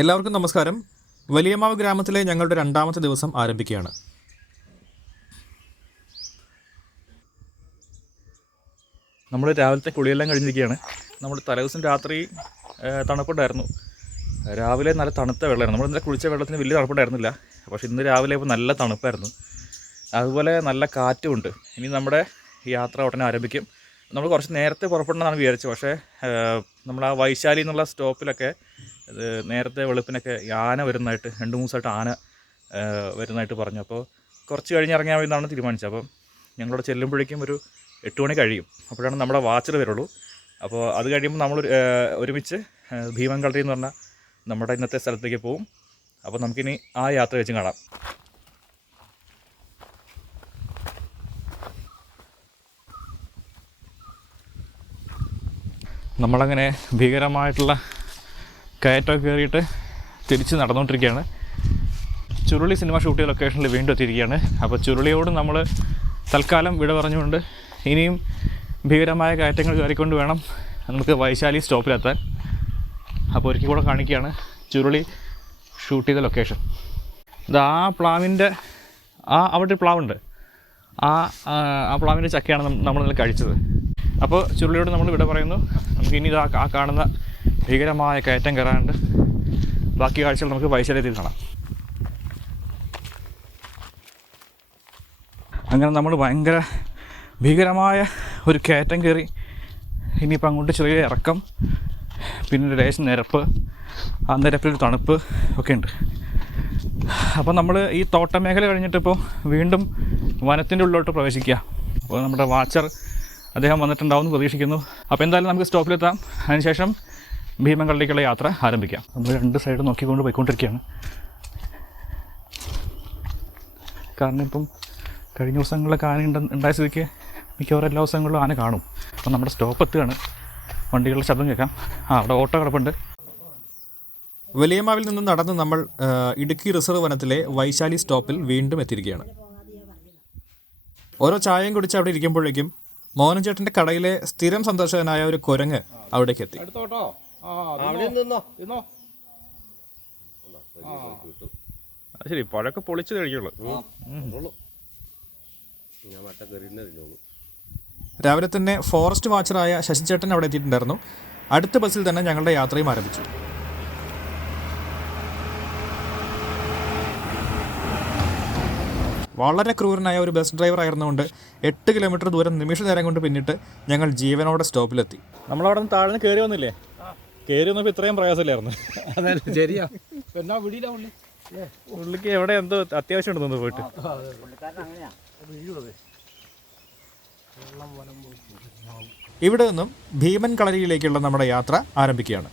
എല്ലാവർക്കും നമസ്കാരം. വലിയമാവ് ഗ്രാമത്തിലെ ഞങ്ങളുടെ രണ്ടാമത്തെ ദിവസം ആരംഭിക്കുകയാണ്. നമ്മൾ രാവിലത്തെ കുളിയെല്ലാം കഴിഞ്ഞിരിക്കുകയാണ്. നമ്മൾ തലേദിവസം രാത്രി തണുപ്പുണ്ടായിരുന്നു. രാവിലെ നല്ല തണുത്ത വെള്ളമായിരുന്നു. നമ്മൾ ഇന്നലെ കുളിച്ച വെള്ളത്തിന് വലിയ തണുപ്പുണ്ടായിരുന്നില്ല. പക്ഷേ ഇന്ന് രാവിലെ ഇപ്പോൾ നല്ല തണുപ്പായിരുന്നു. അതുപോലെ നല്ല കാറ്റുമുണ്ട്. ഇനി നമ്മുടെ യാത്ര ഉടനെ ആരംഭിക്കും. നമ്മൾ കുറച്ച് നേരത്തെ പുറപ്പെടണമെന്നാണ് വിചാരിച്ചത് പക്ഷേ നമ്മൾ ആ വൈശാലി എന്നുള്ള സ്റ്റോപ്പിലൊക്കെ ഇത് നേരത്തെ വെളുപ്പിനൊക്കെ ആന വരുന്നതായിട്ട് രണ്ട് മൂന്ന് ദിവസമായിട്ട് ആന വരുന്നതായിട്ട് പറഞ്ഞു. അപ്പോൾ കുറച്ച് കഴിഞ്ഞ് ഇറങ്ങിയാൽ മതി എന്നാണ് തീരുമാനിച്ചത്. അപ്പം ഞങ്ങളോട് ചെല്ലുമ്പോഴേക്കും ഒരു എട്ട് മണി കഴിയും. അപ്പോഴാണ് നമ്മുടെ വാച്ചിൽ വരുള്ളൂ. അപ്പോൾ അത് കഴിയുമ്പോൾ നമ്മൾ ഒരു- ഒരുമിച്ച് ഭീമൻ കളരി എന്ന് പറഞ്ഞാൽ നമ്മുടെ ഇന്നത്തെ സ്ഥലത്തേക്ക് പോവും. അപ്പോൾ നമുക്കിനി ആ യാത്ര വെച്ച് കാണാം. നമ്മളങ്ങനെ ഭീകരമായിട്ടുള്ള കയറ്റമൊക്കെ കയറിയിട്ട് തിരിച്ച് നടന്നുകൊണ്ടിരിക്കുകയാണ്. ചുരുളി സിനിമ ഷൂട്ട് ചെയ്ത ലൊക്കേഷനിൽ വീണ്ടും എത്തിയിരിക്കുകയാണ്. അപ്പോൾ ചുരുളിയോട് നമ്മൾ തൽക്കാലം വിട പറഞ്ഞുകൊണ്ട് ഇനിയും ഭീകരമായ കയറ്റങ്ങൾ കയറിക്കൊണ്ട് വേണം നമുക്ക് വൈശാലി സ്റ്റോപ്പിലെത്താൻ. അപ്പോൾ ഒരിക്കൽ കൂടെ കാണിക്കുകയാണ് ചുരുളി ഷൂട്ട് ചെയ്ത ലൊക്കേഷൻ ഇത് ആ പ്ലാവിന്റെ ആ അവിടെ ഒരു പ്ലാവുണ്ട്. ആ ആ, പ്ലാവിന്റെ ചക്കയാണ് നമ്മൾ ഇന്നലെ കഴിച്ചത്. അപ്പോൾ ചുരുളിയോട് നമ്മൾ വിട പറയുന്നു. നമുക്ക് ഇനി ഇത് ആ കാണുന്ന ഭീകരമായ കയറ്റം കയറാനുണ്ട്. ബാക്കി കാഴ്ചകൾ നമുക്ക് വൈശാല്യത്തിൽ കാണാം. അങ്ങനെ നമ്മൾ ഭയങ്കര ഭീകരമായ ഒരു കയറ്റം കയറി ഇനിയിപ്പോൾ അങ്ങോട്ട് ചെറിയ ഇറക്കം പിന്നെ ലേശം നിരപ്പ് ആ നിരപ്പിൽ തണുപ്പ് ഒക്കെ ഉണ്ട്. അപ്പോൾ നമ്മൾ ഈ തോട്ട മേഖല കഴിഞ്ഞിട്ടിപ്പോൾ വീണ്ടും വനത്തിന്റെ ഉള്ളിലോട്ട് പ്രവേശിക്കുക. അപ്പോൾ നമ്മുടെ വാച്ചർ അദ്ദേഹം വന്നിട്ടുണ്ടാവും എന്ന് പ്രതീക്ഷിക്കുന്നു. അപ്പോൾ എന്തായാലും നമുക്ക് സ്റ്റോപ്പിലെത്താം. അതിനുശേഷം ഭീമങ്കള്ളിക്കുള്ള യാത്ര ആരംഭിക്കാം. നമ്മൾ രണ്ട് സൈഡ് നോക്കിക്കൊണ്ട് പോയിക്കൊണ്ടിരിക്കുകയാണ്. കാരണം ഇപ്പം കഴിഞ്ഞ ദിവസങ്ങളിലൊക്കെ ആന ഉണ്ട ഉണ്ടായ സ്ഥിതിക്ക് മിക്കവാറും എല്ലാ ദിവസങ്ങളിലും ആന കാണും. അപ്പം നമ്മുടെ സ്റ്റോപ്പ് എത്തുകയാണ്. വണ്ടികളുടെ ശബ്ദം കേൾക്കാം. ആ അവിടെ ഓട്ടോ കിടപ്പുണ്ട്. വലിയമാവിൽ നിന്ന് നടന്ന് നമ്മൾ ഇടുക്കി റിസർവ് വനത്തിലെ വൈശാലി സ്റ്റോപ്പിൽ വീണ്ടും എത്തിയിരിക്കുകയാണ്. ഓരോ ചായയും കുടിച്ച് അവിടെ ഇരിക്കുമ്പോഴേക്കും മോഹനചേട്ടന്റെ കടയിലെ സ്ഥിരം സന്ദർശകനായ ഒരു കുരങ്ങ് അവിടേക്ക് എത്തി. അത് ശരി പഴമൊക്കെ പൊളിച്ച് കഴിക്കുള്ളൂ. രാവിലെ തന്നെ ഫോറസ്റ്റ് വാച്ചറായ ശശിചേട്ടൻ അവിടെ എത്തിയിട്ടുണ്ടായിരുന്നു. അടുത്ത ബസ്സിൽ തന്നെ ഞങ്ങളുടെ യാത്രയും ആരംഭിച്ചു. വളരെ ക്രൂരനായ ഒരു ബസ് ഡ്രൈവർ ആയിരുന്നുകൊണ്ട് എട്ട് കിലോമീറ്റർ ദൂരം നിമിഷ നേരം കൊണ്ട് പിന്നിട്ട് ഞങ്ങൾ ജീവനോടെ സ്റ്റോപ്പിലെത്തി. നമ്മളവിടെ നിന്ന് താഴ്ന്ന് കയറി വന്നില്ലേ? കയറി വന്നപ്പോൾ ഇത്രയും പ്രയാസമില്ലായിരുന്നു. ശരിയാ. എന്നാ വിടിയില്ല ഉള്ളി പുള്ളിക്ക് എവിടെ എന്തോ അത്യാവശ്യം ഉണ്ടെന്ന് പോയിട്ട് ഇവിടെ നിന്നും ഭീമൻ കളരിയിലേക്കുള്ള നമ്മുടെ യാത്ര ആരംഭിക്കുകയാണ്.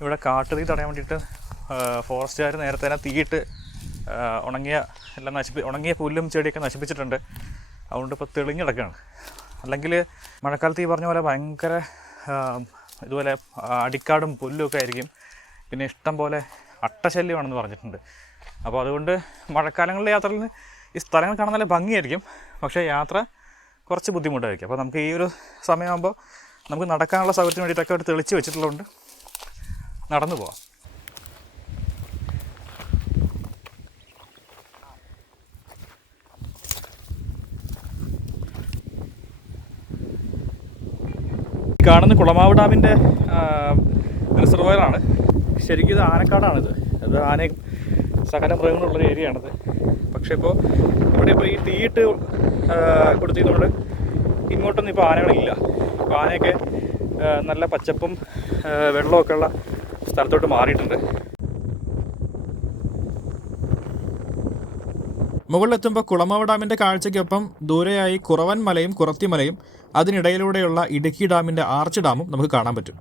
ഇവിടെ കാട്ടുതീ തടയാൻ വേണ്ടിയിട്ട് ഫോറസ്റ്റുകാർ നേരത്തെ തന്നെ തീയിട്ട് ഉണങ്ങിയ എല്ലാം നശിപ്പി ഉണങ്ങിയ പുല്ലും ചെടിയൊക്കെ നശിപ്പിച്ചിട്ടുണ്ട്. അതുകൊണ്ട് ഇപ്പോൾ തെളിഞ്ഞിടക്കുകയാണ് അല്ലെങ്കിൽ മഴക്കാലത്ത് ഈ പറഞ്ഞ പോലെ ഭയങ്കര ഇതുപോലെ അടിക്കാടും പുല്ലും ഒക്കെ ആയിരിക്കും. പിന്നെ ഇഷ്ടം പോലെ അട്ടശല്യമാണെന്ന് പറഞ്ഞിട്ടുണ്ട്. അപ്പോൾ അതുകൊണ്ട് മഴക്കാലങ്ങളിലെ യാത്രയിൽ ഈ സ്ഥലങ്ങൾ കാണാൻ നല്ല ഭംഗിയായിരിക്കും. പക്ഷേ യാത്ര കുറച്ച് ബുദ്ധിമുട്ടായിരിക്കും. അപ്പോൾ നമുക്ക് ഈ ഒരു സമയമാകുമ്പോൾ നമുക്ക് നടക്കാനുള്ള സൗകര്യത്തിന് വേണ്ടിയിട്ടൊക്കെ അവിടെ തെളിച്ച് വെച്ചിട്ടുള്ളതുകൊണ്ട് നടന്നു പോവാം. കാണുന്ന കുളമാവ് ഡാമിന്റെ റിസർവയറാണ് ശരിക്കും ഇത് ആനക്കാടാണിത്. അത് ആന സകല മൃഗങ്ങളുള്ളൊരു ഏരിയ ആണിത് പക്ഷേ ഇപ്പോൾ ഇവിടെ ഇപ്പോൾ ഈ തീയിട്ട് കൊടുത്തതുകൊണ്ട് ഇങ്ങോട്ടൊന്നും ഇപ്പോൾ ആനകളില്ല. ഇപ്പോൾ ആനയൊക്കെ നല്ല പച്ചപ്പും വെള്ളമൊക്കെ ഉള്ള സ്ഥലത്തോട്ട് മാറിയിട്ടുണ്ട്. മുകളിലെത്തുമ്പോൾ കുളമാവ് ഡാമിന്റെ കാഴ്ചയ്ക്കൊപ്പം ദൂരെയായി കുറവൻ മലയും കുറത്തിമലയും അതിനിടയിലൂടെയുള്ള ഇടുക്കി ഡാമിന്റെ ആർച്ച് ഡാമും നമുക്ക് കാണാൻ പറ്റും.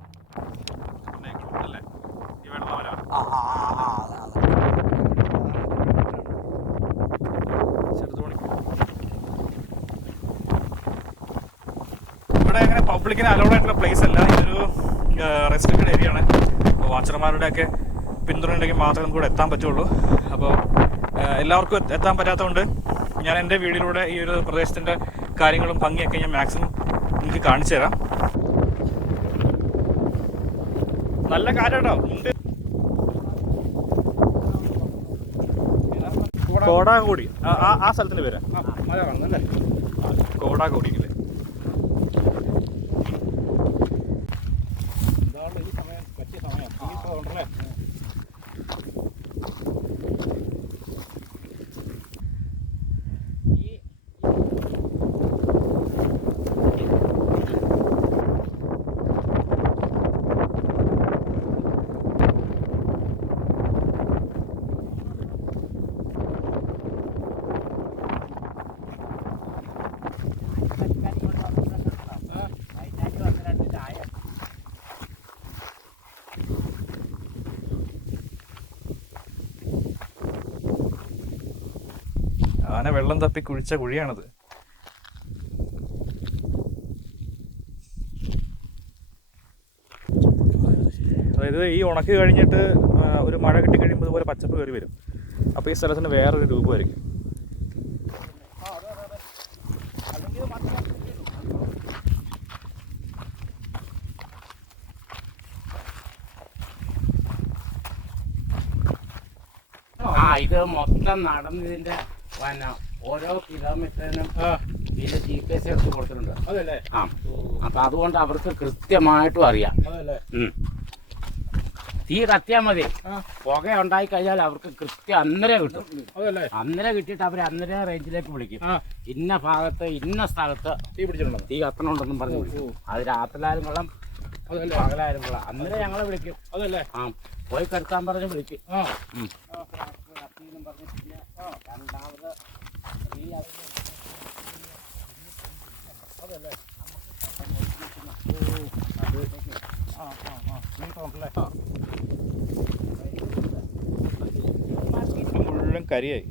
ഇവിടെ അങ്ങനെ പബ്ലിക്കിന് അലൗഡ് ആയിട്ടുള്ള പ്ലേസ് അല്ല. ഇതൊരു റെസ്ട്രിക്റ്റഡ് ഏരിയ ആണ്. വാച്ചർമാരുടെ ഒക്കെ പിന്തുണ ഉണ്ടെങ്കിൽ മാത്രമേ നമുക്ക് ഇവിടെ എത്താൻ പറ്റുള്ളൂ. അപ്പോൾ എല്ലാവർക്കും എത്ത- എത്താൻ പറ്റാത്തതുകൊണ്ട് ഞാൻ എന്റെ വീടിലൂടെ ഈ ഒരു പ്രദേശത്തിന്റെ കാര്യങ്ങളും ഭംഗിയൊക്കെ ഞാൻ മാക്സിമം നിങ്ങൾക്ക് കാണിച്ചു തരാം. നല്ല കാറ്റാട്ടോ ഉണ്ട്. കോടാകോടി. ആ ആ- സ്ഥലത്തിന്റെ പേരാ. കോടാകോടി അല്ലേ? ആന വെള്ളം തപ്പി കുഴിച്ച കുഴിയാണത്. അതായത് ഈ ഉണക്ക് കഴിഞ്ഞിട്ട് ഒരു മഴ കിട്ടി കഴിയുമ്പോൾ ഇതുപോലെ പച്ചപ്പ് കയറി വരും. അപ്പോൾ ഈ സ്ഥലത്തിന് വേറൊരു രൂപമായിരിക്കും. ആ ഇത് മൊത്തം നടന്നതിന്റെ പിന്നെ ഓരോ കിലോമീറ്ററിനും ഇതിന്റെ ജി പി എസ് എടുത്ത് കൊടുത്തിട്ടുണ്ട് അതല്ലേ ആ അപ്പൊ അതുകൊണ്ട് അവർക്ക് കൃത്യമായിട്ടും അറിയാം അതല്ലേ തീ കത്തിയാൽ മതി. പുക ഉണ്ടായി കഴിഞ്ഞാൽ അവർക്ക് കൃത്യം അന്നേരം കിട്ടും അതല്ലേ അന്നേരം കിട്ടിയിട്ട് അവർ അന്നേരം റേഞ്ചിലേക്ക് വിളിക്കും ഇന്ന ഭാഗത്ത് ഇന്ന സ്ഥലത്ത് തീ പിടിച്ചിട്ടുണ്ട് തീ കത്തണുണ്ടെന്നും പറഞ്ഞു വിളിക്കും അത് രാത്രിയിലായാലും കൊള്ളാം അതല്ലേ പകലായാലും കൊള്ളാം അന്നേരം ഞങ്ങളെ വിളിക്കും അതല്ലേ ആ പോയി കെടുത്താൻ പറഞ്ഞ് വിളിക്കും ആ മുഴുവൻ കരിയായി.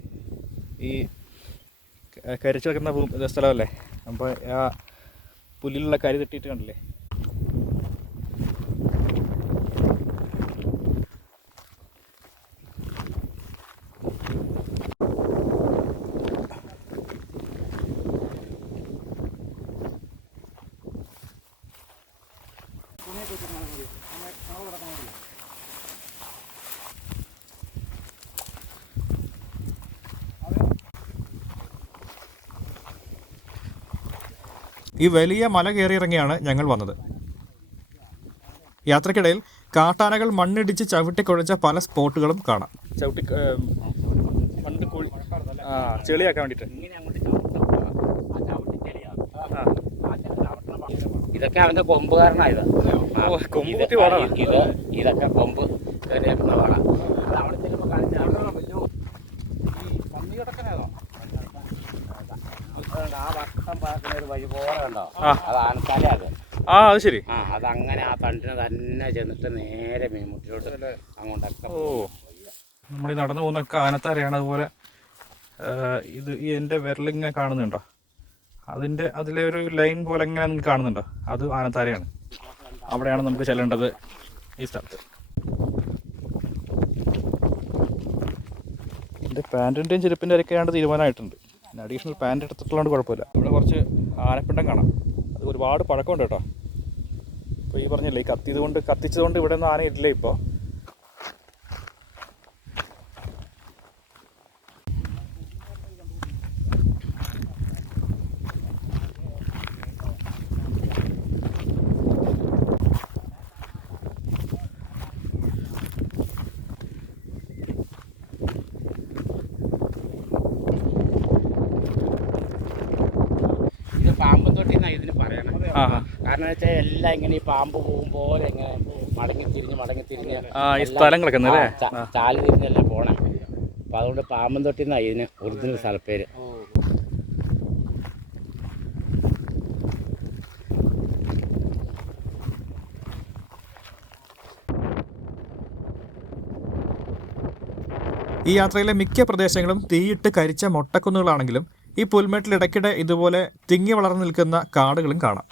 ഈ കരിച്ച് വെക്കുന്ന സ്ഥലമല്ലേ? അപ്പോൾ ആ പുല്ലിലുള്ള കരി തട്ടിയിട്ട് കണ്ടില്ലേ? ഈ വലിയ മല കയറിയിറങ്ങിയാണ് ഞങ്ങൾ വന്നത് യാത്രക്കിടയിൽ കാട്ടാനകൾ മണ്ണിടിച്ച് ചവിട്ടിക്കുഴച്ച പല സ്പോട്ടുകളും കാണാം ചവിട്ടി പണ്ട് ചെളിയാക്കാൻ വേണ്ടിട്ട് ഇങ്ങനെ അങ്ങോട്ട് ചവിട്ടും. ആ ചവിട്ടി ചെളിയാവും. ആ ആ ഭാഗം. ഇതൊക്കെ അവന്റെ കൊമ്പ് കാരണമായത് ഓ, കൊമ്പ് പാടാണ്. ഇത് ഇതൊക്കെ കൊമ്പ് കയറിയേക്കുന്ന പാടാ അത് അവിടെ ചെല്ലുമ്പോ കാണിച്ചാൽ ഈ പന്നി കിടക്കനേതോ ആ വട്ടം പാക്കുന്ന ഒരു വഴി പോലെ കണ്ടോ. അത് അത്. ആ അത് ശരി. ആ അതങ്ങനെ ആ തണ്ടിനെ തന്നെ ചെന്നിട്ട് നേരെ മീൻമുട്ടിലോട്ട് അങ്ങോട്ടൊക്കെ ഓ. നമ്മൾ നടന്നു പോകുന്ന കാനത്താരയാണ് അതുപോലെ ഇത് ഈ എന്റെ വിരലിങ്ങനെ കാണുന്നുണ്ടോ? അതിന്റെ അതിലെ ഒരു ലൈൻ പോലെ ഇങ്ങനെ നിങ്ങൾക്ക് കാണുന്നുണ്ടോ? അത് ആനത്താരയാണ്. അവിടെയാണ് നമുക്ക് ചെല്ലേണ്ടത് ഈ സ്ഥലത്ത്. എന്റെ പാന്റിന്റെയും ചെരുപ്പിന്റെ ഇരയ്ക്കാണ്ട് തീരുമാനമായിട്ടുണ്ട്. പിന്നെ അഡീഷണൽ പാന്റ് എടുത്തിട്ടുള്ളതുകൊണ്ട് കുഴപ്പമില്ല. ഇവിടെ കുറച്ച് ആനപ്പിണ്ടം കാണാം. അത് ഒരുപാട് പഴക്കമുണ്ട് കേട്ടോ. അപ്പോൾ ഈ പറഞ്ഞില്ലേ ഈ കത്തിയത് കൊണ്ട് കത്തിച്ചത് കൊണ്ട് ഇവിടെ ഒന്നും ആന ഇല്ല ഇപ്പോൾ ഇത് പാമ്പും തൊട്ടി എന്നാ ഇതിന് പറയണം ആ കാരണം വെച്ചാൽ എല്ലാം ഇങ്ങനെ ഈ പാമ്പ് പോകും പോലെ ഇങ്ങനെ മടങ്ങി തിരിഞ്ഞ് മടങ്ങി തിരിഞ്ഞ് സ്ഥലങ്ങളൊക്കെ ചാൽ തിരിഞ്ഞല്ലേ പോണേ. അപ്പൊ അതുകൊണ്ട് പാമ്പൻ തൊട്ടി എന്നാ ഇതിന് ഒറിജിനൽ സ്ഥലപ്പേര് ഈ യാത്രയിലെ മിക്ക പ്രദേശങ്ങളും തീയിട്ട് കരിച്ച മൊട്ടക്കുന്നുകളാണെങ്കിലും ഈ പുൽമേട്ടിൽ ഇടയ്ക്കിടെ ഇതുപോലെ തിങ്ങി വളർന്നു നിൽക്കുന്ന കാടുകളും കാണാം.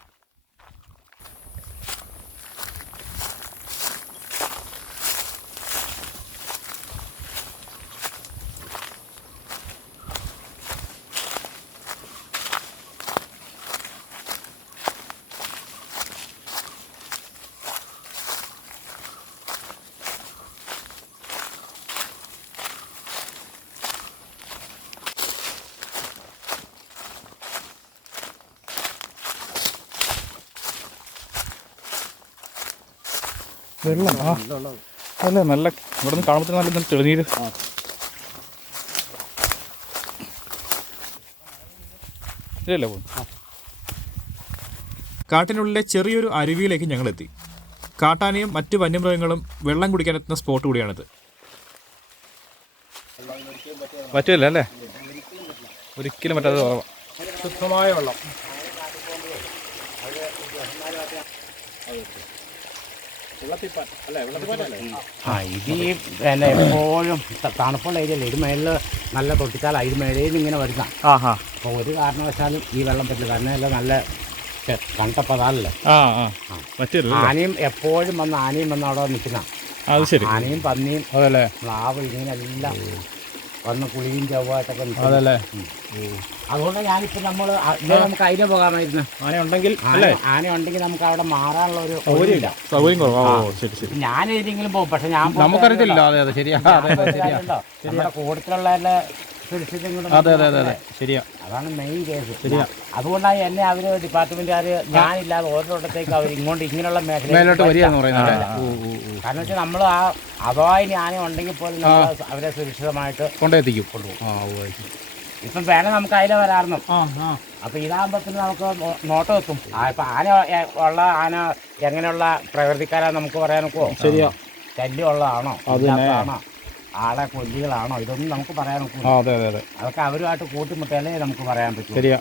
വെള്ളം. ആ. അല്ല? നല്ല ഇവിടെ നിന്ന് കാണുമ്പോൾ നല്ല നല്ല തെളിനീര് ഇല്ലല്ലേ കാട്ടിനുള്ളിലെ ചെറിയൊരു അരുവിയിലേക്ക് ഞങ്ങൾ എത്തി കാട്ടാനയും മറ്റ് വന്യമൃഗങ്ങളും വെള്ളം കുടിക്കാൻ എത്തുന്ന സ്പോട്ട് കൂടിയാണിത്. പറ്റില്ല അല്ലേ? ഒരിക്കലും പറ്റാതെ കുറവാണ് ശുദ്ധമായ വെള്ളം. ആ. ഇത് ഈ പിന്നെ എപ്പോഴും തണുപ്പുള്ള ഏരിയ ഒരു ഇത് മേളിൽ നല്ല തൊട്ടിച്ചാൽ ഇത് മേളിൽ ഇങ്ങനെ വരുന്ന അപ്പോൾ ഒരു കാരണവശാലും ഈ വെള്ളം പറ്റില്ല. കാരണം അല്ല നല്ല കണ്ടപ്പതാണല്ലേ ആനയും എപ്പോഴും വന്ന് ആനയും വന്ന് അവിടെ നിൽക്കുന്ന ആനയും പന്നിയും പ്ലാവ് ഇങ്ങനെയെല്ലാം വന്ന് കുളിയും ചൊവ്വായിട്ടൊക്കെ നിൽക്കുന്നു. അതല്ലേ? അതുകൊണ്ട് ഞാനിപ്പോൾ നമ്മൾ നമുക്ക് അതിനെ പോകാമായിരുന്നു. ആന ഉണ്ടെങ്കിൽ ആന ഉണ്ടെങ്കിൽ നമുക്ക് അവിടെ മാറാനുള്ള ഒരു സൗകര്യമില്ല സൗകര്യം ശരി ശരി. ഞാൻ ഏതെങ്കിലും പോകും പക്ഷെ ഞാൻ നമുക്കറിയത്തില്ല അതെ അതെ ശരിയാ? നമ്മുടെ കൂട്ടത്തിലുള്ള സുരക്ഷിതം കൂടെ അതെ അതെ അതെ. അതെ ശരിയാ. അതാണ് മെയിൻ കേസ് ശരിയാ. അതുകൊണ്ടാണ് എന്നെ അവർ ഡിപ്പാർട്ട്മെന്റുകാർ ഞാനില്ലാതെ ഓരോടത്തേക്ക് അവർ ഇങ്ങോട്ട് ഇങ്ങനെയുള്ള മേഖല മേലോട്ട് വരികയെന്ന് പറയുന്നത് കാരണം വെച്ചാൽ നമ്മൾ ആ അഥവാ ഇനി ആന ഉണ്ടെങ്കിൽ പോലും നമ്മൾ അവരെ സുരക്ഷിതമായിട്ട് കൊണ്ടെത്തിക്കും. കൊണ്ടുപോകും. ആ ഓ അത് ശരി. ഇപ്പം വേണേൽ നമുക്ക് അതിലെ വരാറുന്നു ആ ആ. അപ്പൊ ഇതാകുമ്പത്തിന് നമുക്ക് നോ- നോട്ടം എത്തും. ആ ഇപ്പൊ ആന എ- ഉള്ള ആന എങ്ങനെയുള്ള പ്രകൃതിക്കാരാ നമുക്ക് പറയാനൊക്കുവോ ശരിയാ. ശല്യമുള്ളതാണോ? അത് തന്നെ. ഇല്ലാത്തതാണോ? ആളെ കൊല്ലികളാണോ? ഇതൊന്നും നമുക്ക് പറയാൻ ആ അതെ അതെ അതെ. അതൊക്കെ അവരുമായിട്ട് കൂട്ടിമുട്ടിയാലേ നമുക്ക് പറയാൻ പറ്റും. ശരിയാ.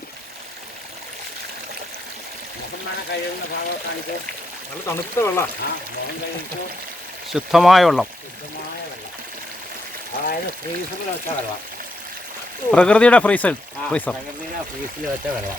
നല്ല തണുത്ത വെള്ളം. ശുദ്ധമായ വെള്ളം. അതായത് ഫ്രീസറിൽ വെച്ച വെള്ളം. പ്രകൃതിയുടെ ഫ്രീസർ ഫ്രീസർ. പ്രകൃതിയുടെ ഫ്രീസിൽ വെച്ച വെള്ളം.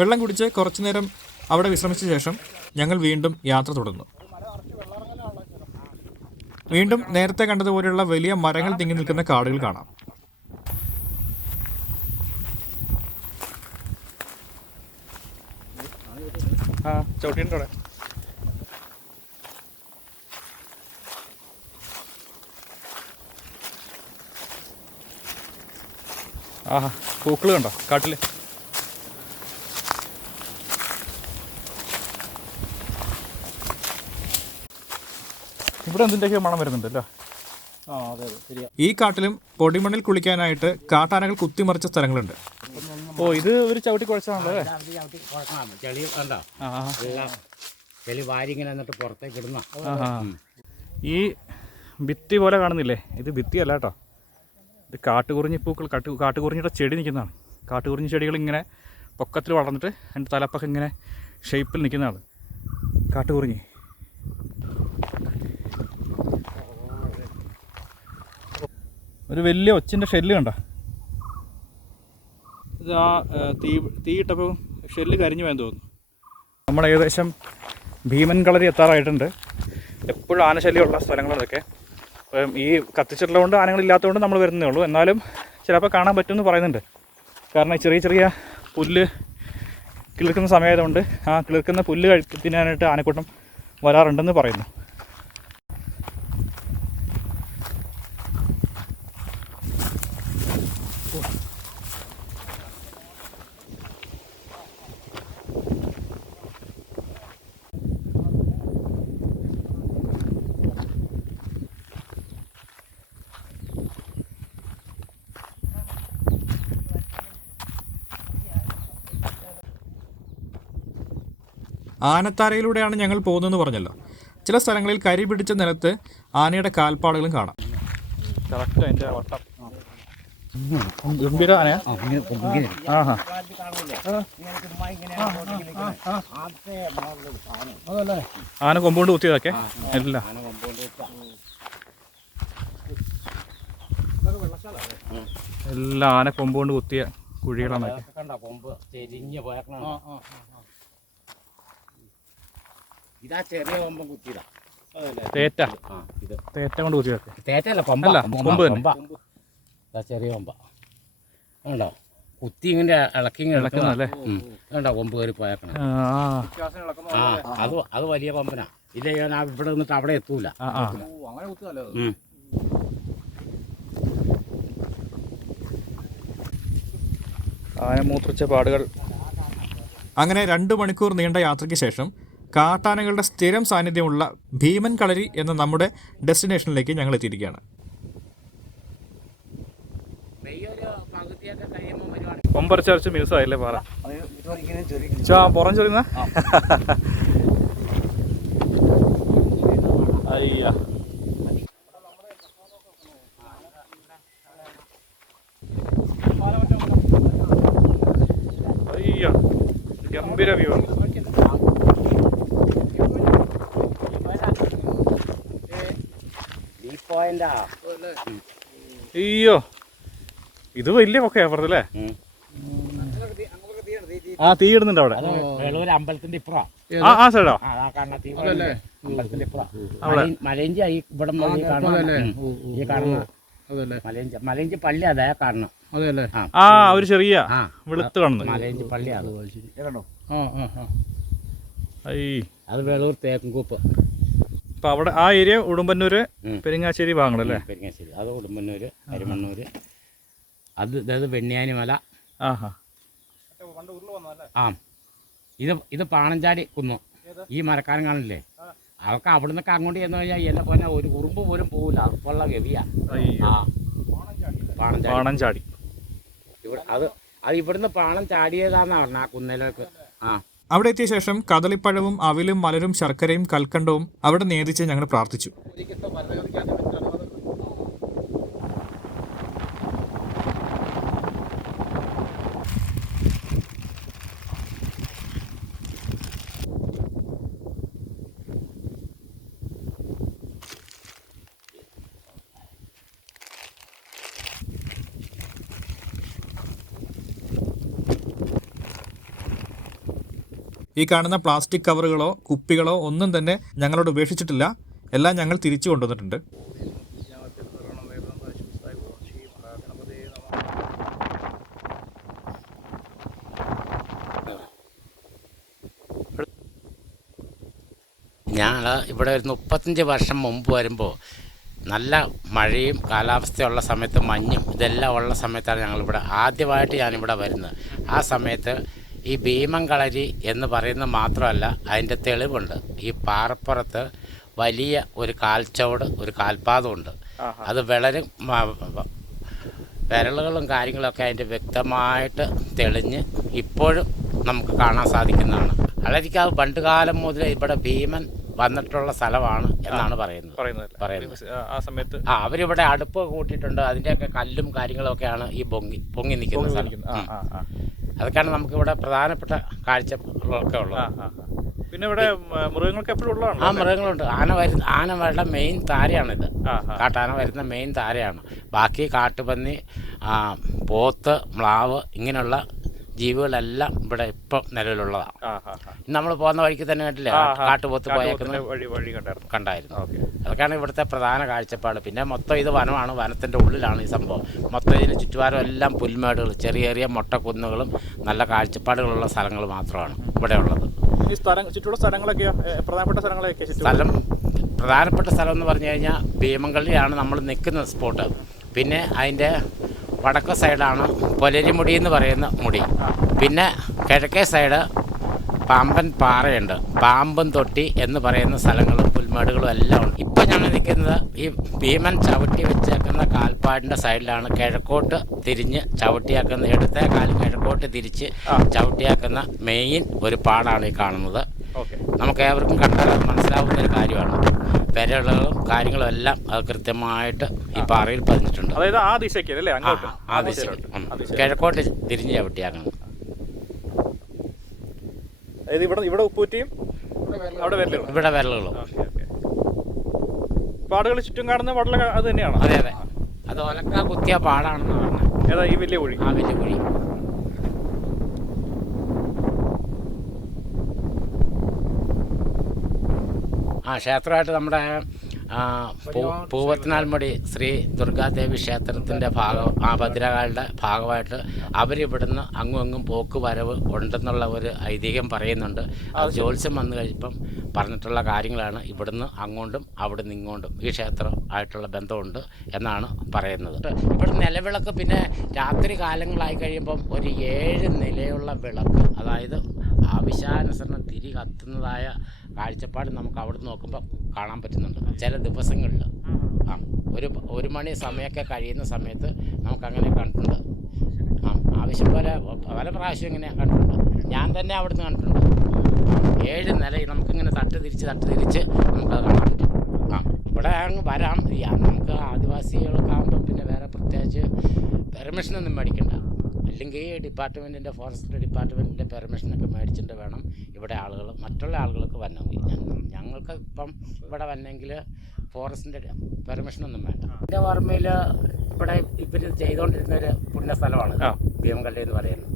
വെള്ളം കുടിച്ച് കുറച്ചു നേരം അവിടെ വിശ്രമിച്ച ശേഷം ഞങ്ങൾ വീണ്ടും യാത്ര തുടർന്നു. വീണ്ടും നേരത്തെ കണ്ടതുപോലെയുള്ള വലിയ മരങ്ങൾ തിങ്ങി നിൽക്കുന്ന കാടുകൾ കാണാം. ആ ആഹാ പൂക്കൾ കണ്ടോ? കാട്ടിൽ ഇവിടെ എന്തിന്റെയൊക്കെ മണം വരുന്നുണ്ടല്ലോ? ആ അതെ അതെ ശരിയാ. ഈ കാട്ടിലും പൊടിമണ്ണിൽ കുളിക്കാനായിട്ട് കാട്ടാനകൾ കുത്തിമറിച്ച സ്ഥലങ്ങളുണ്ട്. ഓ ഇത് ഒരു ചവിട്ടി കുഴച്ചാണല്ലോ ചെളി കണ്ടോ? എല്ലാം ചെളി വാരി ഇങ്ങനെ എന്നിട്ട് പുറത്തേക്ക് ഇടുന്ന. ആ ആ. ഈ ഭിത്തി പോലെ കാണുന്നില്ലേ? ഇത് ഭിത്തിയല്ല കേട്ടോ. ഇത് കാട്ടുകുറിഞ്ഞി പൂക്കൾ കാട്ടു കാട്ടുകുറിഞ്ഞിയുടെ ചെടി നിൽക്കുന്നതാണ്. കാട്ടുകുറിഞ്ഞി ചെടികൾ ഇങ്ങനെ പൊക്കത്തിൽ വളർന്നിട്ട് എന്റെ തലപ്പൊക്കെ ഇങ്ങനെ ഷേപ്പിൽ നിൽക്കുന്നതാണ്. കാട്ടുകുറിഞ്ഞി. ഒരു വലിയ ഒച്ചിന്റെ ഷെല്ല് കണ്ട? ഇത് ആ തീ തീയിട്ടപ്പോൾ ഷെല്ല് കരിഞ്ഞു പോയെന്ന് തോന്നുന്നു. നമ്മൾ ഏകദേശം ഭീമൻ കളരി എത്താറായിട്ടുണ്ട്. എപ്പോഴും ആനശല്യമുള്ള സ്ഥലങ്ങളിലൊക്കെ അപ്പം ഈ കത്തിച്ചിട്ടുള്ളതുകൊണ്ട് ആനകളില്ലാത്തതുകൊണ്ട് നമ്മൾ വരുന്നേ ഉള്ളൂ. എന്നാലും ചിലപ്പോൾ കാണാൻ പറ്റുമെന്ന് പറയുന്നുണ്ട്. കാരണം ചെറിയ ചെറിയ പുല്ല് കിളിർക്കുന്ന സമയമായതുകൊണ്ട് ആ കിളിർക്കുന്ന പുല്ല് കഴിക്കുന്നതിനായിട്ട് ആനക്കൂട്ടം വരാറുണ്ടെന്ന് പറയുന്നു. ആനത്താരയിലൂടെയാണ് ഞങ്ങൾ പോകുന്നതെന്ന് പറഞ്ഞല്ലോ. ചില സ്ഥലങ്ങളിൽ കരി പിടിച്ച നിലത്ത് ആനയുടെ കാൽപ്പാടുകളും കാണാം. കറക്റ്റ് അതിന്റെ വട്ടം. ഗംഭീര ആനയാ? ആഹാ. ആന കൊമ്പുകൊണ്ട് കുത്തിയതൊക്കെ? എല്ലാം എല്ലാ ആന കൊമ്പുകൊണ്ട് കുത്തിയ കുഴികളാണ്. കണ്ടോ കൊമ്പ് ചെരിഞ്ഞ് പോയക്കണം ഇതാ ചെറിയ കൊമ്പം കുത്തിയതാ. അതല്ലേ തേറ്റ. ആ ഇത്. തേറ്റ കൊണ്ട് കുത്തിയതൊക്കെ തേറ്റല്ല കൊമ്പ. അല്ല, കൊമ്പ്. കൊമ്പ ഇതാ ചെറിയ കൊമ്പ. കണ്ടോ? കുത്തി ഇങ്ങനെ ഇളക്കി ഇളക്കുന്നല്ലേ? കണ്ടോ? കൊമ്പ് കയറി പോയേക്കണം ആ അത് അത് വലിയ കൊമ്പനാ. ഇല്ല ഞാൻ ഇവിടെ നിന്നിട്ട് അവിടെ എത്തൂല. അങ്ങനെ കുത്തുകല്ലോ ഉം. ആന മൂത്രിച്ച പാടുകൾ. അങ്ങനെ രണ്ട് മണിക്കൂർ നീണ്ട യാത്രയ്ക്ക് ശേഷം കാട്ടാനകളുടെ സ്ഥിരം സാന്നിധ്യമുള്ള ഭീമൻ കളരി എന്ന നമ്മുടെ ഡെസ്റ്റിനേഷനിലേക്ക് ഞങ്ങൾ എത്തിയിരിക്കുകയാണ്. മെയ് ഒരു പകുതിയൊക്കെ കഴിയുമ്പോൾ വരുവാണെങ്കിൽ കൊമ്പരച്ചരച്ച് മിനുസായില്ലേ പാറ പുറം ചെറിയുന്ന? അയ്യ. അയ്യ. ഗംഭീര വ്യൂ ആണ്. പോയിന്റാ. അയ്യോ. ഇത് വലിയ ഒക്കെ അപ്പുറത്തല്ലേ. ആ തീ ഇടുന്നുണ്ട് അവിടെ. അമ്പലത്തിന്റെ ഇപ്പുറം. ആ ആ സൈഡോ? അമ്പലത്തിന്റെ ഇപ്പുറം. മലയിഞ്ചി ഇവിടെ ഈ കാണുന്ന മലയിഞ്ചി മലയിഞ്ചി പള്ളി അതാ കാണണം. അതെല്ലേ ആ. ഒരു ചെറിയ വെളുത്ത് കാണുന്നത്. മലയഞ്ചി പള്ളി അത്. അത് വെളൂർ തേക്കുംകൂപ്പ് അപ്പൊ അവിടെ ആ ഏരിയ ഉടുമ്പന്നൂര് ഉം. പെരിങ്ങാശ്ശേരി ഭാഗങ്ങളല്ലേ പെരിങ്ങാശ്ശേരി. അത് ഉടുമ്പന്നൂര് അരിമണ്ണൂര് അത് അതായത് വെണ്ണിയാനിമല. ആഹാ. ആ. ഇത് ഇത് പാണഞ്ചാടി കുന്നു. ഈ മരക്കാരൻ കാണില്ലേ അതൊക്കെ അവിടെ നിന്നൊക്കെ അങ്ങോട്ട് ചെന്ന് കഴിഞ്ഞാൽ എന്നെ പോലെ ഒരു ഉറുമ്പ് പോലും പോകില്ല അതുപോലുള്ള ഗവിയാ. ആ. പാണഞ്ചാടി. ഇവിടെ അത് അത് ഇവിടുന്ന് പാണം ചാടിയതാന്നാ പറഞ്ഞ ആ കുന്നിലേക്ക്. ആ. അവിടെ എത്തിയ ശേഷം കദളിപ്പഴവും അവിലും മലരും ശർക്കരയും കൽക്കണ്ടവും അവിടെ നേതിച്ച് ഞങ്ങൾ പ്രാർത്ഥിച്ചു. ഈ കാണുന്ന പ്ലാസ്റ്റിക് കവറുകളോ കുപ്പികളോ ഒന്നും തന്നെ ഞങ്ങളോട് ഉപേക്ഷിച്ചിട്ടില്ല. എല്ലാം ഞങ്ങൾ തിരിച്ചു കൊണ്ടുവന്നിട്ടുണ്ട്. ഞങ്ങൾ ഇവിടെ ഒരു മുപ്പത്തഞ്ച് വർഷം മുമ്പ് വരുമ്പോൾ നല്ല മഴയും കാലാവസ്ഥയുള്ള സമയത്ത് മഞ്ഞും ഇതെല്ലാം ഉള്ള സമയത്താണ് ഞങ്ങളിവിടെ ആദ്യമായിട്ട് ഞാനിവിടെ വരുന്നത്. ആ സമയത്ത് ഈ ഭീമൻകളരി എന്ന് പറയുന്നത് മാത്രമല്ല അതിന്റെ തെളിവുണ്ട്. ഈ പാറപ്പുറത്ത് വലിയ ഒരു കാൽച്ചവട് ഒരു കാൽപാദമുണ്ട്. അത് വിളരും വിരലുകളും കാര്യങ്ങളൊക്കെ അതിന്റെ വ്യക്തമായിട്ട് തെളിഞ്ഞ് ഇപ്പോഴും നമുക്ക് കാണാൻ സാധിക്കുന്നതാണ്. അളരിക്കാവ് പണ്ടുകാലം മുതൽ ഇവിടെ ഭീമൻ വന്നിട്ടുള്ള സ്ഥലമാണ് എന്നാണ് പറയുന്നത്. പറയുന്നത്. ആ- സമയത്ത് ആ അവരിവിടെ അടുപ്പ് കൂട്ടിയിട്ടുണ്ട്. അതിന്റെയൊക്കെ കല്ലും കാര്യങ്ങളൊക്കെയാണ് ഈ പൊങ്ങി പൊങ്ങി നിൽക്കുന്ന സ്ഥലം. അതൊക്കെയാണ് നമുക്കിവിടെ പ്രധാനപ്പെട്ട കാഴ്ചകളൊക്കെ ഉള്ളത്. പിന്നെ ഇവിടെ മൃഗങ്ങൾക്ക് എപ്പോഴും ഉള്ളതാണ് ആ മൃഗങ്ങളുണ്ട്. ആന വരുന്ന ആന വരുന്ന മെയിൻ താരയാണ് ഇത് ആ. കാട്ടാന വരുന്ന മെയിൻ താരയാണ്. ബാക്കി കാട്ടുപന്നി പോത്ത് മ്ലാവ് ഇങ്ങനെയുള്ള ജീവികളെല്ലാം ഇവിടെ ഇപ്പം നിലവിലുള്ളതാണ്. നമ്മൾ പോകുന്ന വഴിക്ക് തന്നെ കണ്ടില്ലേ. കാട്ടുപോത്ത് പോയേക്കുന്ന കണ്ടായിരുന്നു. അതൊക്കെയാണ് ഇവിടുത്തെ പ്രധാന കാഴ്ചപ്പാട്. പിന്നെ മൊത്തം ഇത് വനമാണ്. വനത്തിന്റെ ഉള്ളിലാണ് ഈ സംഭവം. മൊത്തം ഇതിന് ചുറ്റുപാടും എല്ലാം പുൽമേടുകൾ ചെറിയ ചെറിയ മൊട്ടക്കുന്നുകളും നല്ല കാഴ്ചപ്പാടുകളുള്ള സ്ഥലങ്ങൾ മാത്രമാണ് ഇവിടെ ഉള്ളത് ഈ സ്ഥലം ചുറ്റുള്ള സ്ഥലങ്ങളൊക്കെയോ? പ്രധാനപ്പെട്ട സ്ഥലങ്ങളൊക്കെ സ്ഥലം പ്രധാനപ്പെട്ട സ്ഥലം എന്ന് പറഞ്ഞു കഴിഞ്ഞാൽ ഭീമങ്കള്ളിയാണ് നമ്മൾ നിൽക്കുന്ന സ്പോട്ട്. പിന്നെ അതിന്റെ വടക്ക് സൈഡാണ് പൊലരിമുടി എന്ന് പറയുന്ന മുടി. പിന്നെ കിഴക്കേ സൈഡ് പാമ്പൻ പാറയുണ്ട്. പാമ്പൻ തൊട്ടി എന്ന് പറയുന്ന സ്ഥലങ്ങളും പുൽമേടുകളും എല്ലാം ഉണ്ട്. ഇപ്പം ഞങ്ങൾ നിൽക്കുന്നത് ഈ ഭീമൻ ചവിട്ടി വെച്ചേക്കുന്ന കാൽപ്പാടിന്റെ സൈഡിലാണ്. കിഴക്കോട്ട് തിരിഞ്ഞ് ചവിട്ടിയാക്കുന്ന ഇടത്തെ കാൽ കിഴക്കോട്ട് തിരിച്ച് ചവിട്ടിയാക്കുന്ന മെയിൻ ഒരു പാടാണ് ഈ കാണുന്നത്. ഓക്കെ. നമുക്ക് ഏവർക്കും കണ്ടാൽ മനസ്സിലാവുന്ന ഒരു കാര്യമാണ്. പെരകളും കാര്യങ്ങളും എല്ലാം അത് കൃത്യമായിട്ട് ഈ പാറയിൽ പതിഞ്ഞിട്ടുണ്ട്. അതായത് ആ ദിശയ്ക്ക് അല്ലേ ആ, അങ്ങോട്ട് ആ ദിശ ഉം. ആ ദിശ. കിഴക്കോട്ട് തിരിഞ്ഞ് ചവിട്ടിയാക്കണം അതായത് ഇവിടെ ഇവിടെ ഉപ്പൂറ്റിയും അവിടെ വരലും ഇവിടെ വിരലുകളും. പാടുകൾ ചുറ്റും കാണുന്ന പാടല അത് തന്നെയാണ്? അതെ അതെ. അത് ഒലക്ക കുത്തിയ പാടാണെന്ന് പറഞ്ഞത്. ഏതാ ഈ വലിയ കുഴി? ആ വലിയ കുഴി. ആ ക്ഷേത്രമായിട്ട് നമ്മുടെ പൂവത്തിനാൽമുടി ശ്രീ ദുർഗാദേവി ക്ഷേത്രത്തിന്റെ ഭാഗം ആ ഭദ്രകാളുടെ ഭാഗമായിട്ട് അവരിവിടുന്ന് അങ്ങും അങ്ങും പോക്ക് വരവ് ഉണ്ടെന്നുള്ള ഒരു ഐതിഹ്യം പറയുന്നുണ്ട്. അത് ജ്യോത്സ്യം വന്നു കഴിയുമ്പം പറഞ്ഞിട്ടുള്ള കാര്യങ്ങളാണ് ഇവിടുന്ന് അങ്ങോട്ടും അവിടുന്ന് ഇങ്ങോട്ടും ഈ ക്ഷേത്രം ആയിട്ടുള്ള ബന്ധമുണ്ട് എന്നാണ് പറയുന്നത്. ഇവിടെ നിലവിളക്ക് പിന്നെ രാത്രി കാലങ്ങളായി കഴിയുമ്പം ഒരു ഏഴ് നിലയുള്ള വിളക്ക് അതായത് ആവശ്യാനുസരണം തിരി കത്തുന്നതായ കാഴ്ചപ്പാട് നമുക്ക് അവിടെ നോക്കുമ്പോൾ കാണാൻ പറ്റുന്നുണ്ട്. ചില ദിവസങ്ങളിൽ ആ ഒരു ഒരു മണി സമയമൊക്കെ കഴിയുന്ന സമയത്ത് നമുക്കങ്ങനെ കണ്ടിട്ടുണ്ട്. ആ ആവശ്യം പോലെ പല പ്രാവശ്യം ഇങ്ങനെ കണ്ടിട്ടുണ്ട്. ഞാൻ തന്നെ അവിടുന്ന് കണ്ടിട്ടുണ്ട്. ഏഴ് നില നമുക്കിങ്ങനെ തട്ട് തിരിച്ച് തട്ട് തിരിച്ച് നമുക്കത് കാണാൻ പറ്റും. ആ ഇവിടെ അങ്ങ് വരാം. നമുക്ക് ആദിവാസികളൊക്കെ ആകുമ്പം പിന്നെ വേറെ പ്രത്യേകിച്ച് പെർമിഷനൊന്നും മേടിക്കണ്ട. അല്ലെങ്കിൽ ഡിപ്പാർട്ട്മെന്റിന്റെ ഫോറസ്റ്റ് ഡിപ്പാർട്ട്മെന്റിന്റെ പെർമിഷനൊക്കെ മേടിച്ചിട്ട് വേണം ഇവിടെ ആളുകൾ മറ്റുള്ള ആളുകൾക്ക് വന്നെങ്കിൽ ഞങ്ങൾക്ക് ഇപ്പം ഇവിടെ വന്നെങ്കിൽ ഫോറസ്റ്റിന്റെ പെർമിഷനൊന്നും വേണ്ട. എന്റെ ഓർമ്മയിൽ ഇവിടെ ഇവർ ചെയ്തുകൊണ്ടിരുന്ന ഒരു പുണ്യസ്ഥലമാണ്. ആ. ഭീമകല്ല് എന്ന് പറയുന്നത്.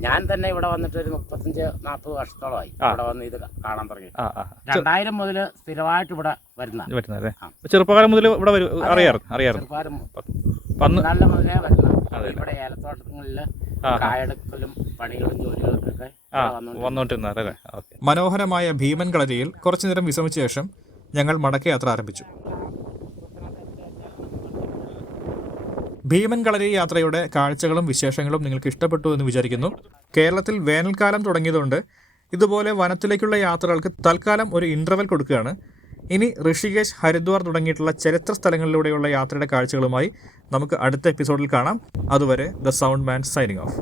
ഞാൻ തന്നെ ഇവിടെ വന്നിട്ട് ഒരു മുപ്പത്തഞ്ച് നാൽപ്പത് വർഷത്തോളമായി. ഇവിടെ വന്ന് ഇത് കാണാൻ തുടങ്ങി. രണ്ടായിരം മുതൽ സ്ഥിരമായിട്ട് ഇവിടെ വരുന്ന. ചെറുപ്പകാലം മുതൽ ഇവിടെ അറിയാറ് അറിയാറ് ചെറുപ്പകാലം നല്ല മുതലേ വരുന്ന. അതെ. ഇവിടെ ഏലത്തോട്ടങ്ങളിൽ. കായെടുക്കലും പണികളും ജോലികൾക്കൊക്കെ ഓക്കെ. മനോഹരമായ ഭീമൻ കളരിയിൽ കുറച്ചുനേരം വിശ്രമിച്ച ശേഷം ഞങ്ങൾ മടക്കയാത്ര ആരംഭിച്ചു. ഭീമൻ കളരി യാത്രയുടെ കാഴ്ചകളും വിശേഷങ്ങളും നിങ്ങൾക്ക് ഇഷ്ടപ്പെട്ടു എന്ന് വിചാരിക്കുന്നു. കേരളത്തിൽ വേനൽക്കാലം തുടങ്ങിയതുകൊണ്ട് ഇതുപോലെ വനത്തിലേക്കുള്ള യാത്രകൾക്ക് തൽക്കാലം ഒരു ഇന്റർവെൽ കൊടുക്കുകയാണ്. ഇനി ഋഷികേശ് ഹരിദ്വാർ തുടങ്ങിയിട്ടുള്ള ചരിത്ര സ്ഥലങ്ങളിലൂടെയുള്ള യാത്രയുടെ കാഴ്ചകളുമായി നമുക്ക് അടുത്ത എപ്പിസോഡിൽ കാണാം. അതുവരെ the sound man signing off